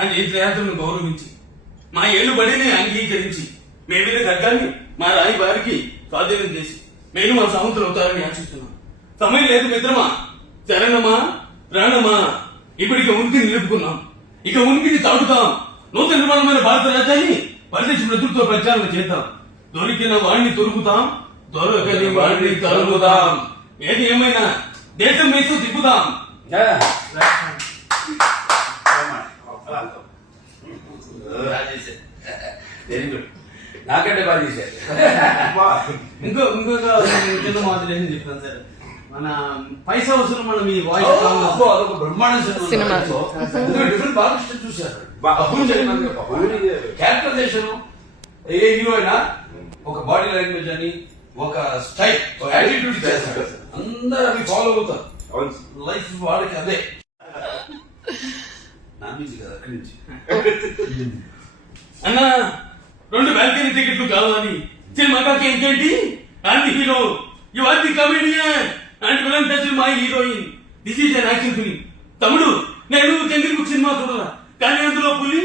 మా నేత్రయాత్రను గౌరవించి మా ఏలుబడిని అంగీకరించి మేమిద ఖడ్గాన్ని మా రాయి వారికి స్వాధీనం చేసి మేము మా సముద్రం అవుతారని ఆశిస్తున్నాం. సమయం లేదు మిత్రమా, చరణమా ప్రాణమా, ఇప్పటికి ఉనికిని నిలుపుకున్నాం, ఇక ఉనికిని చాటుతాం. నూతన నిర్మాణమైన భారత రాజ్యాన్ని పరిదేశ నేతృత్వ ప్రచారం చేద్దాం. దొరికిన వాణ్ణి దొరుకుతాం, దొరకని వాణ్ణి తరుముదాం. ఏది ఏమైనా దేశం వేసు తిప్పుదాం. వెరీ గుడ్, నాకంటే బాగా చేశారు. ఇంకొక చిన్న మాదిరి ఏం చెప్తాను సార్, మన పైసా వసూలు మనం ఈ వాయిస్ అదొక బ్రహ్మాండ సినిమా. డిఫరెంట్ బాగా చూశారు. క్యారెక్టరైజేషన్ ఏ హీరో అయినా ఒక బాడీ లాంగ్వేజ్ అని ఒక స్టైల్ యాటిట్యూడ్ చేస్తారు, అందరూ అవి ఫాలో అవుతారు. లైఫ్ వాడికి అదే నా నుంచి కదా అక్కడి నుంచి. అన్నా 2 బాల్కనీ టికెట్లు కావాలి సినిమాకి. ఇంకేంటి anti hero, you are the comedian and villain touch my heroine. This is an action film. తమ్ముడు, నేను చంద్ర బుక్ సినిమా చూడరా, కానీ అందులో పులి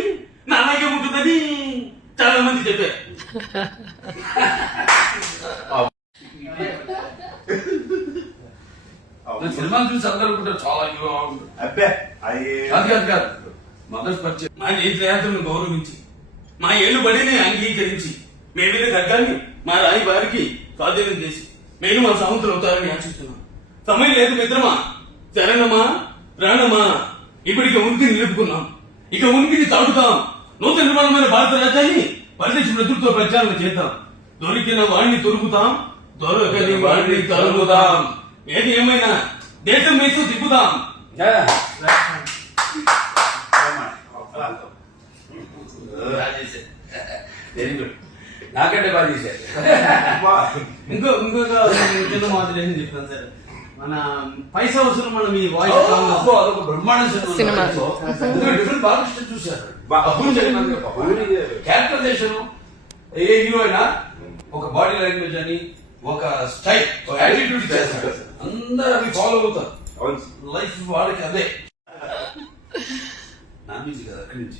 నా అలాగే ఉంటుందని చాలా మంది చెప్పారు. సినిమాలు చూసి అందరూ చాలా మదర్స్ పరిచయం. మా నేత్రయాత్రను గౌరవించి మా ఏలుబడిని అంగీకరించి మేమిద ఖడ్గాన్ని మా రాయి వారికి స్వాధీనం చేసి మేము మా సముద్రం అవుతారని ఆశిస్తున్నాం. సమయం లేదు మిత్రమా, చరణమా ప్రాణమా, ఇప్పటికి ఉనికిని నిలుపుకున్నాం, ఇక ఉనికిని చాటుతాం. నూతన నిర్మాణమైన భారత రాజ్యాన్ని పరిదేశ నేతృత్వ ప్రచారం చేద్దాం. దొరికిన వాణ్ణి దొరుకుతాం, దొరకని వాణ్ణి తరుముదాం. ఏది ఏమైనా దేశం వేసు తిప్పుదాం. వెరీ గుడ్, నాకంటే బాగా చేశారు. ఇంకొక చిన్న మాదిరి ఏం చెప్తాను సార్, మన పైసా వసూలు మనం ఈ వాయిస్ అదొక బ్రహ్మాండ సినిమా. డిఫరెంట్ బాగా చూశారు. క్యారెక్టరైజేషన్ ఏ హీరో అయినా ఒక బాడీ లాంగ్వేజ్ అని ఒక స్టైల్ యాటిట్యూడ్ చేస్తారు, అందరూ అవి ఫాలో అవుతారు. లైఫ్ వాడికి అదే నా నుంచి కదా అక్కడి నుంచి.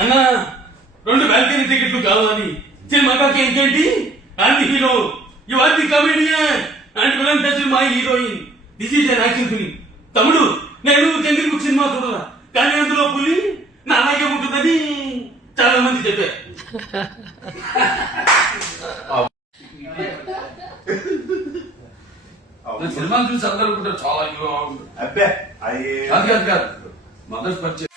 అన్నా 2 బాల్కనీ టికెట్లు కావాలి సినిమాకి. ఇంకేంటి anti hero, you are the comedian and villain touch my heroine. This is an action film. తమ్ముడు, నేను చంద్ర బుక్ సినిమా చూడరా, కానీ అందులో పులి నా అలాగే ఉంటుందని చాలా మంది చెప్పారు. సినిమాలు చూసి అందరూ చాలా మదర్స్ పరిచయం.